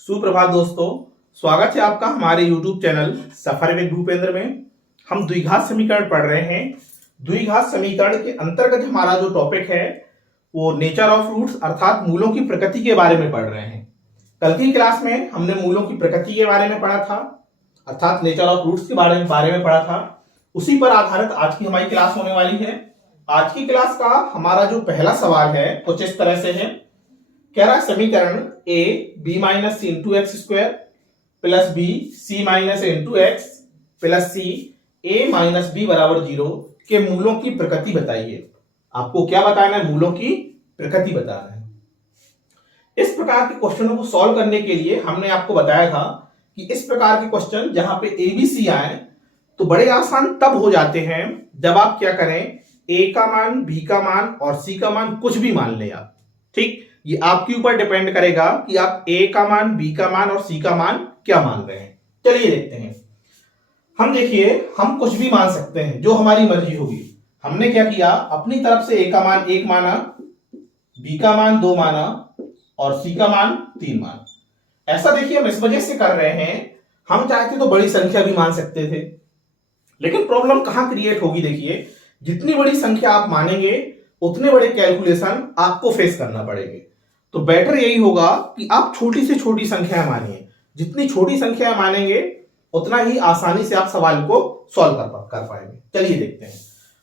सुप्रभात दोस्तों, स्वागत है आपका हमारे YouTube channel suffer with Bhupendra में। हम द्विघात समीकरण पढ़ रहे हैं। द्विघात समीकरण के अंतर्गत हमारा जो टॉपिक है वो नेचर ऑफ रूट्स अर्थात मूलों की प्रकृति के बारे में पढ़ रहे हैं। कल की क्लास में हमने मूलों की प्रकृति के बारे में पढ़ा था अर्थात नेचर ऑफ रूट्स के बारे में पढ़ा था। उसी पर आधारित आज की हमारी क्लास होने वाली है। आज की क्लास का हमारा जो पहला सवाल है कुछ इस तरह से है। कह रहा है समीकरण a b minus c into x square plus b c minus a into x plus c a minus b बराबर 0 के मूलों की प्रकृति बताइए। आपको क्या बताना है? मूलों की प्रकृति बताना है। इस प्रकार के क्वेश्चनों को सॉल्व करने के लिए हमने आपको बताया था कि इस प्रकार के क्वेश्चन जहां पे ए बी सी आए तो बड़े आसान तब हो जाते हैं जब आप क्या करें, a का मान, b का मान और c का मान कुछ भी मान लें आप। ठीक, ये आपके ऊपर डिपेंड करेगा कि आप a का मान, b का मान और c का मान क्या मान रहे हैं। चलिए देखते हैं। हम देखिए, हम कुछ भी मान सकते हैं, जो हमारी मर्जी होगी। हमने क्या किया, अपनी तरफ से a का मान 1 माना, b का मान 2 माना और c का मान 3 माना। ऐसा देखिए हम इस वजह से कर रहे हैं, हम चाहते तो बड़ी संख्या भी मान सकते थे, लेकिन प्रॉब्लम कहां क्रिएट होगी। देखिए, जितनी बड़ी संख्या आप मानेंगे उतने बड़े कैलकुलेशन आपको फेस करना पड़ेंगे। तो बेटर यही होगा कि आप छोटी से छोटी संख्या मानिए। जितनी छोटी संख्या मानेंगे उतना ही आसानी से आप सवाल को सॉल्व कर पाएंगे। चलिए देखते हैं।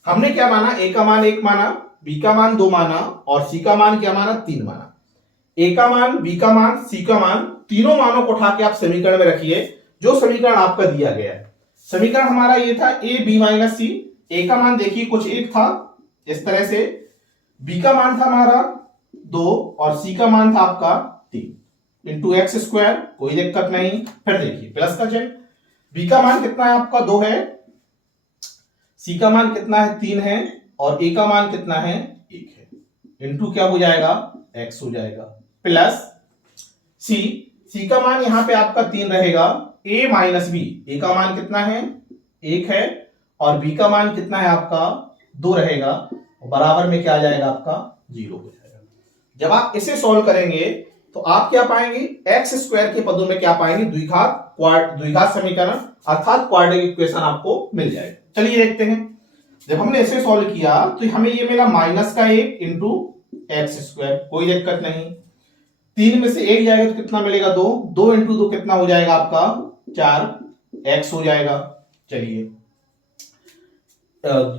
हमने क्या माना, a का मान 1 माना, b का मान 2 माना और c का मान क्या माना, 3 माना। a का मान, b का मान, c का मान, तीनों मानों को उठा के आप समीकरण में रखिए जो समीकरण आपका दिया गया है। समीकरण हमारा ये था a b minus c। a का मान देखिए कुछ 1 था इस तरह से, b का मान था हमारा 2 और c का मान था आपका 3 इंटू एक्स स्क्वायर, कोई दिक्कत नहीं। फिर देखिए प्लस का चिन्ह, b का मान कितना है आपका 2 है, c का मान कितना है 3 है और a का मान कितना है 1 है। इंटू क्या हो जाएगा, x हो जाएगा प्लस c का मान यहां पे आपका 3 रहेगा, a माइनस b, a का मान कितना है 1 है और b का मान कितना है आपका 2 रहेगा, बराबर में क्या आ जाएगा आपका 0 हो जाएगा। जब आप इसे सॉल्व करेंगे तो आप क्या पाएंगे, एक्स स्क्वायर के पदों में क्या पाएंगे, द्विघात समीकरण अर्थात क्वाड्रेटिक इक्वेशन आपको मिल जाएगा। चलिए देखते हैं। जब हमने इसे सॉल्व किया तो हमें ये मिला माइनस का 1 इंटू एक्स स्क्वायर, कोई दिक्कत नहीं। 3 में से 1 जाएगा तो कितना मिलेगा 2, 2 इंटू 2 कितना हो जाएगा आपका 4 एक्स हो जाएगा। चलिए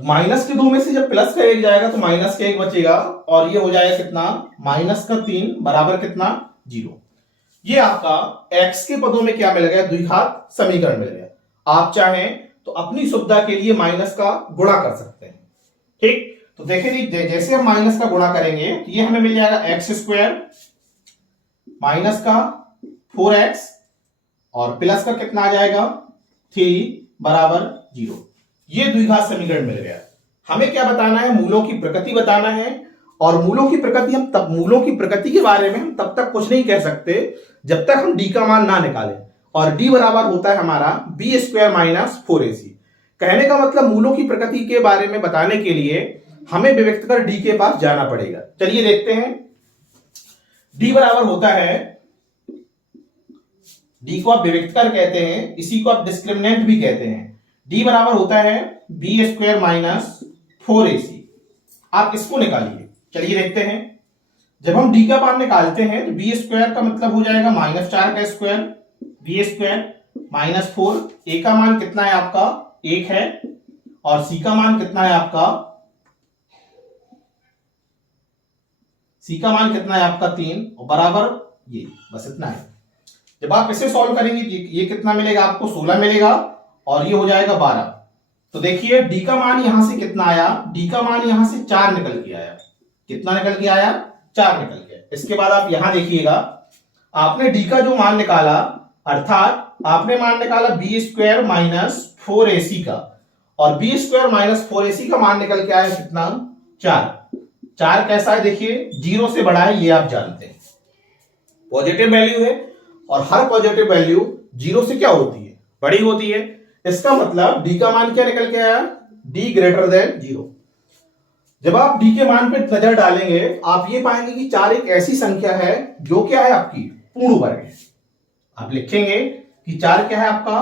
माइनस के 2 में से जब प्लस का 1 जाएगा तो माइनस का 1 बचेगा और ये हो जाएगा कितना, माइनस का 3 बराबर कितना 0। ये आपका x के पदों में क्या मिल गया, द्विघात समीकरण मिल गया। आप चाहें तो अपनी सुविधा के लिए माइनस का गुणा कर सकते हैं। ठीक, तो देखिए जैसे हम माइनस का गुणा करेंगे तो ये हमें मिल जाएगा एक्स स्क्वायर माइनस का 4x और प्लस का कितना आ जाएगा 3 बराबर 0। ये द्विघात समीकरण मिल गया। हमें क्या बताना है, मूलों की प्रकृति बताना है। और मूलों की प्रकृति के बारे में हम तब तक कुछ नहीं कह सकते जब तक हम d का मान ना निकालें। और d बराबर होता है हमारा बी स्क्वायर माइनस 4ac। कहने का मतलब मूलों की प्रकृति के बारे में बताने के लिए हमें विविक्त कर d के पास जाना पड़ेगा। चलिए देखते हैं। d बराबर होता है, d को आप विविक्त कर कहते हैं, इसी को आप डिस्क्रिमिनेंट भी कहते हैं। d बराबर होता है बी स्क्वायर माइनस 4ac। आप इसको निकालिए। चलिए देखते हैं। जब हम d का मान निकालते हैं तो बी स्क्वायर का मतलब हो जाएगा माइनस 4 का square, b square minus 4, a का मान कितना है आपका 1 है और c का मान कितना है आपका, c का मान कितना है आपका 3 और बराबर ये, बस इतना है। जब आप इसे सॉल्व करेंगे ये कितना मिलेगा आपको 16 मिलेगा और ये हो जाएगा 12। तो देखिए d का मान यहां से कितना आया, d का मान यहां से 4 निकल के आया। कितना निकल के आया, 4 निकल के। इसके बाद आप यहां देखिएगा, आपने d का जो मान निकाला अर्थात आपने मान निकाला बी स्क्वायर माइनस 4ac का और बी स्क्वायर माइनस 4ac का मान निकल के आया कितना 4 कैसा है देखिए, 0 से बड़ा है, ये आप जानते हैं। पॉजिटिव वैल्यू है और हर पॉजिटिव वैल्यू 0 से क्या होती है, बड़ी होती है। इसका मतलब d का मान क्या निकल के आया, d ग्रेटर देन 0। जब आप d के मान पे नजर डालेंगे आप ये पाएंगे कि 4 एक ऐसी संख्या है जो क्या है आपकी पूर्ण वर्ग है। आप लिखेंगे कि 4 क्या है आपका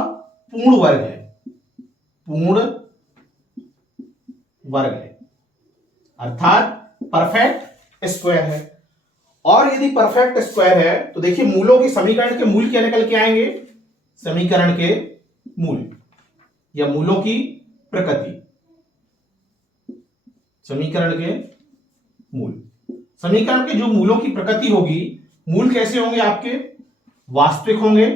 पूर्ण वर्ग है, पूर्ण वर्ग है, अर्थात परफेक्ट स्क्वायर है। और यदि परफेक्ट स्क्वायर है तो देखिए मूलों के समीकरण के मूल क्या निकल के आएंगे, समीकरण के मूल या मूलों की प्रकृति, समीकरण के मूल, समीकरण के जो मूलों की प्रकृति होगी, मूल कैसे होंगे आपके, वास्तविक होंगे,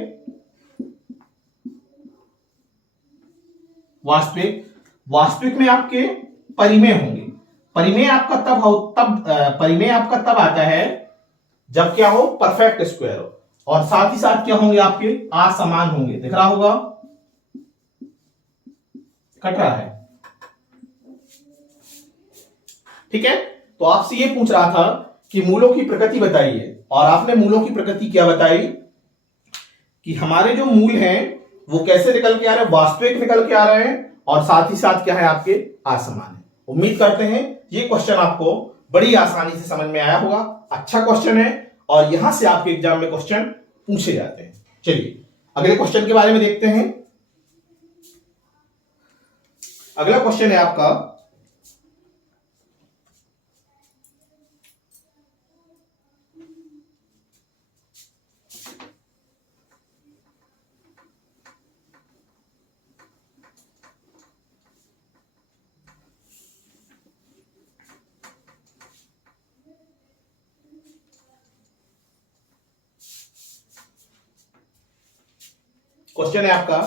वास्तविक में आपके परिमेय होंगे। परिमेय आपका परिमेय आपका तब आता है जब क्या हो, परफेक्ट स्क्वायर हो, और साथ ही साथ क्या होंगे आपके, असमान होंगे। दिख रहा होगा, कट रहा है, ठीक है। तो आपसे ये पूछ रहा था कि मूलों की प्रकृति बताइए, और आपने मूलों की प्रकृति क्या बताई कि हमारे जो मूल हैं वो कैसे निकल के आ रहे हैं, वास्तविक निकल के आ रहे हैं, और साथ ही साथ क्या है आपके, असमान है। उम्मीद करते हैं ये क्वेश्चन आपको बड़ी आसानी से समझ में आया होगा। अच्छा क्वेश्चन है और यहां से आपके एग्जाम में क्वेश्चन पूछे जाते हैं। चलिए अगले क्वेश्चन के बारे में देखते हैं। अगला क्वेश्चन है आपका, क्वेश्चन है आपका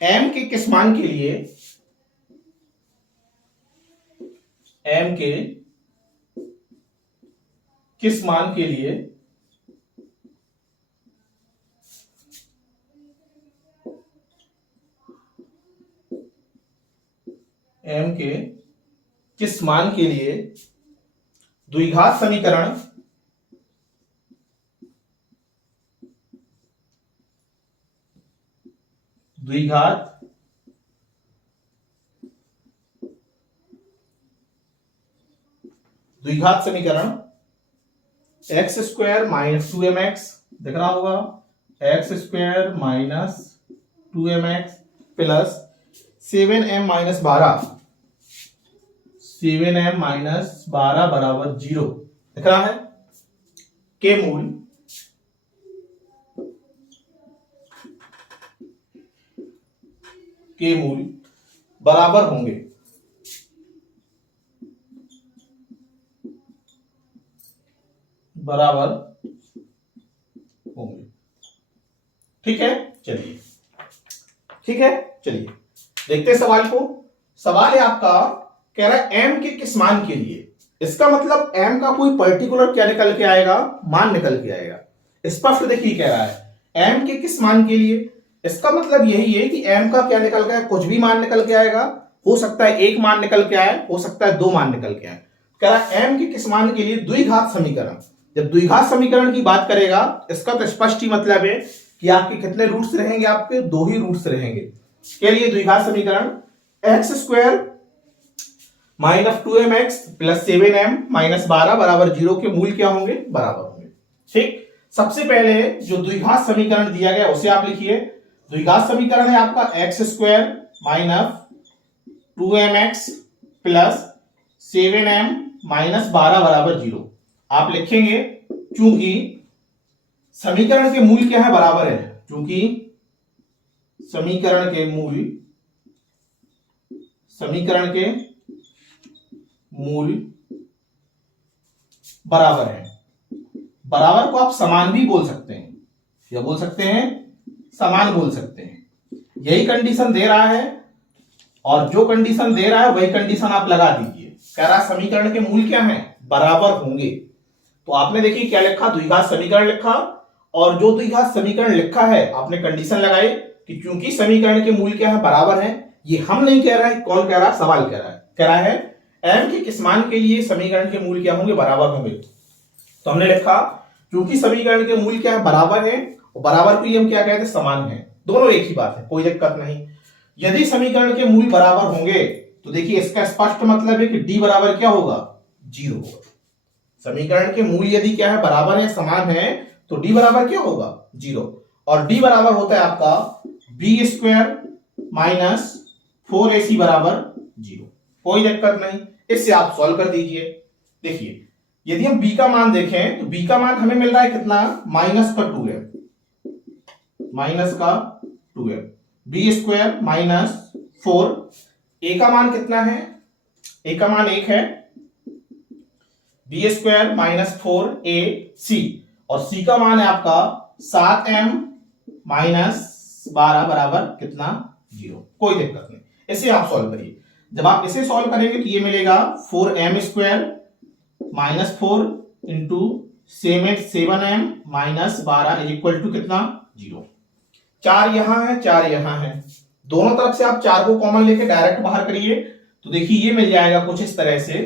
m के किस मान के लिए, m के किस मान के लिए m के किस मान के लिए द्विघात समीकरण द्विघात समीकरण एक्स स्क्वायर माइनस 2mx, दिख रहा होगा, x square minus 2mx plus 7m minus 12, 7m minus 12 बराबर 0, दिख रहा है, के मूल बराबर होंगे ठीक है। चलिए देखते हैं सवाल को। सवाल है आपका, कह रहा है m के किस मान के लिए, इसका मतलब m का कोई पर्टिकुलर क्या निकल के आएगा, मान निकल के आएगा। स्पष्ट देखिए कह रहा है m के किस मान के लिए, इसका मतलब यही है कि m का क्या निकल के आएगा, कुछ भी मान निकल के आएगा, हो सकता है एक मान निकल के आए, हो सकता है 2 मान निकल के आए। कह रहा है m के किस मान के लिए द्विघात समीकरण, जब द्विघात समीकरण की बात करेगा इसका तो स्पष्ट ही मतलब है कि आपके कितने रूट्स रहेंगे, आपके 2 ही रूट्स रहेंगे। के लिए द्विघात समीकरण x square minus 2mx plus 7m minus 12 बराबर 0 के मूल क्या होंगे, बराबर होंगे। ठीक, सबसे पहले जो द्विघात समीकरण दिया गया उसे आप लिखिए। द्विघात समीकरण है आपका x square minus 2mx plus 7m minus 12 बराबर 0। आप लिखेंगे चूंकि समीकरण के मूल क्या है, बराबर है, चूंकि समीकरण के मूल बराबर है। बराबर को आप समान भी बोल सकते हैं, या बोल सकते हैं समान बोल सकते हैं। यही कंडीशन दे रहा है और जो कंडीशन दे रहा है वही कंडीशन आप लगा दीजिए। कह रहा समीकरण के मूल क्या है, बराबर होंगे। तो आपने देखिए क्या लिखा, द्विघात समीकरण लिखा, और जो द्विघात समीकरण लिखा है आपने कंडीशन लगाई कि क्योंकि समीकरण के मूल क्या है, बराबर है। ये हम नहीं कह रहा है, कौन कह रहा है, सवाल कह रहा है m के किस मान के लिए समीकरण के मूल क्या होंगे, बराबर होंगे। तो हमने लिखा क्योंकि समीकरण के मूल क्या है, बराबर है, और बराबर को ही हम क्या कहते हैं, समान है। दोनों एक ही बात है, कोई दिक्कत नहीं। यदि समीकरण के मूल बराबर होंगे तो देखिए इसका स्पष्ट मतलब है कि d बराबर क्या होगा, 0 होगा। समीकरण के मूल यदि क्या है, बराबर है, समान है, तो d बराबर क्या होगा, 0। और डी बराबर होता है आपका बी स्क्वायर माइनस 4ac बराबर 0। कोई दिक्कत नहीं, इससे आप सॉल्व कर दीजिए। देखिए यदि हम b का मान देखें तो b का मान हमें मिल रहा है कितना, माइनस का 2m, B square minus 4, a का मान कितना है, a का मान 1 है, बी स्क्वायर माइनस 4ac, और c का मान है आपका 7m माइनस 12 बराबर कितना, 0। कोई दिक्कत नहीं, इसे आप सॉल्व करिए। जब आप इसे सॉल्व करेंगे तो ये मिलेगा 4m square minus 4 into 7m minus 12 is equal to कितना, 0। 4 यहां है, 4 यहां है, दोनों तरफ से आप 4 को कॉमन लेके डायरेक्ट बाहर करिए तो देखिए ये मिल जाएगा कुछ इस तरह से।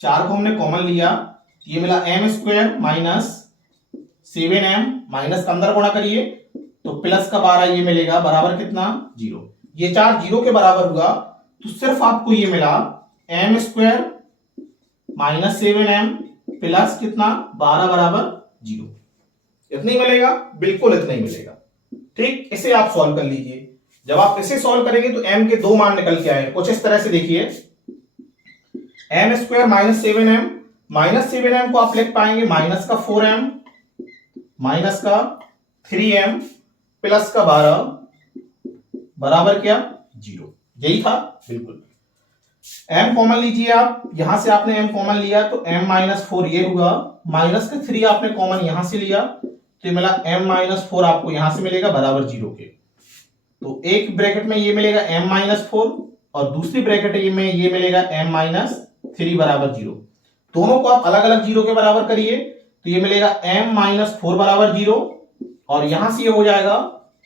4 को हमने कॉमन लिया, ये मिला m square minus 7m, minus का अंदर गुणा करिए तो प्लस का 12 ये मिलेगा बराबर कितना, 0। ये 4 0 के बराबर हुआ तो सिर्फ आपको ये मिला m square minus 7m plus कितना, 12 बराबर 0। इतना ही मिलेगा, बिल्कुल इतना ही मिलेगा। ठीक, इसे आप सॉल्व कर लीजिए। जब आप इसे सॉल्व करेंगे तो m के दो मान निकल के आए कुछ इस तरह से। देखिए m स्क्वायर माइनस 7m को आप लिख पाएंगे माइनस का 4m माइनस का 3m प्लस का 12 बराबर क्या, 0। यही था, बिल्कुल। m कॉमन लीजिए आप, यहां से आपने m कॉमन लिया तो m माइनस 4 ये हुआ, माइनस का 3 आपने कॉमन यहां से लिया तो ये मिला m माइनस 4 आपको यहां से मिलेगा बराबर 0 के। तो एक ब्रैकेट में ये मिलेगा m माइनस 4 और दूसरी ब्रैकेट में ये मिलेगा m माइनस 3 बराबर 0। दोनों को आप अलग अलग 0 के बराबर करिए तो ये मिलेगा m माइनस 4 बराबर 0 और यहां से ये हो जाएगा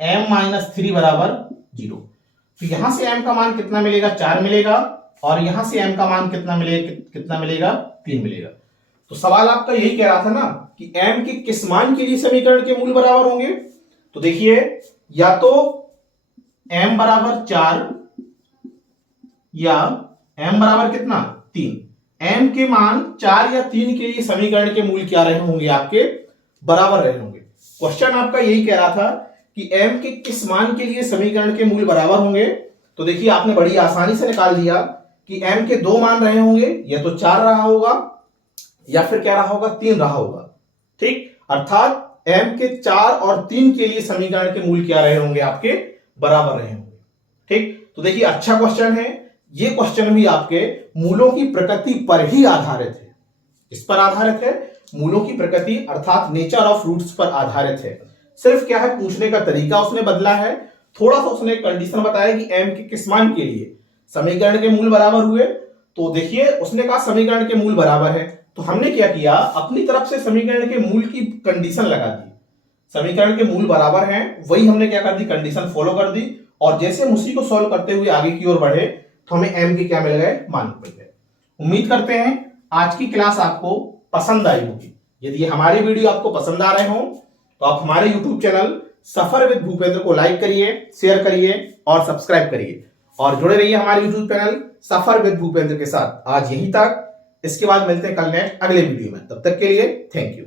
m माइनस 3 बराबर 0। तो यहां से m का मान कितना मिलेगा, 4 मिलेगा, और यहां से m का मान कितना मिलेगा 3 मिलेगा। तो सवाल आपका यही कह रहा था ना कि m के किस मान के लिए समीकरण के मूल बराबर होंगे। तो देखिए या तो m बराबर 4 या m बराबर कितना, 3। m के मान 4 या 3 के लिए समीकरण के मूल क्या रहे होंगे, आपके बराबर रहे होंगे। क्वेश्चन आपका यही कह रहा था कि m के किस मान के लिए समीकरण के मूल बराबर होंगे। तो देखिए आपने बड़ी आसानी से निकाल दिया कि m के दो मान रहे होंगे, या तो 4 रहा होगा या फिर क्या रहा होगा, 3 रहा होगा। ठीक, अर्थात m के 4 और 3 के लिए समीकरण के मूल क्या रहे होंगे, आपके बराबर रहे होंगे। ठीक, तो देखिए अच्छा क्वेश्चन है ये। क्वेश्चन भी आपके मूलों की प्रकृति पर ही आधारित है। इस पर आधारित है, मूलों की प्रकृति अर्थात नेचर ऑफ रूट्स पर आधारित है। सिर्फ क्या है, पूछने का तरीका उसने बदला है, थोड़ा सा उसने कंडीशन बताया कि m के किस मान के लिए समीकरण के मूल बराबर हुए। तो देखिए उसने कहा समीकरण के मूल बराबर है, तो हमने क्या किया, अपनी तरफ से समीकरण के मूल की कंडीशन लगा दी। समीकरण के मूल बराबर हैं, वही हमने क्या कर दी, कंडीशन फॉलो कर दी, और जैसे हम उसी को सॉल्व करते हुए आगे की ओर बढ़े तो हमें m के क्या मिल गए, मान मिल गए। उम्मीद करते हैं आज की क्लास आपको पसंद आई होगी। यदि हमारी वीडियो आपको पसंद आ रहे हो तो आप हमारे YouTube channel suffer with Bhupendra को लाइक करिए, शेयर करिए और सब्सक्राइब करिए, और जुड़े रहिए हमारे YouTube channel suffer with Bhupendra के साथ। आज यहीं तक, इसके बाद मिलते हैं कल नेक्स्ट अगले वीडियो में। तब तक के लिए थैंक यू।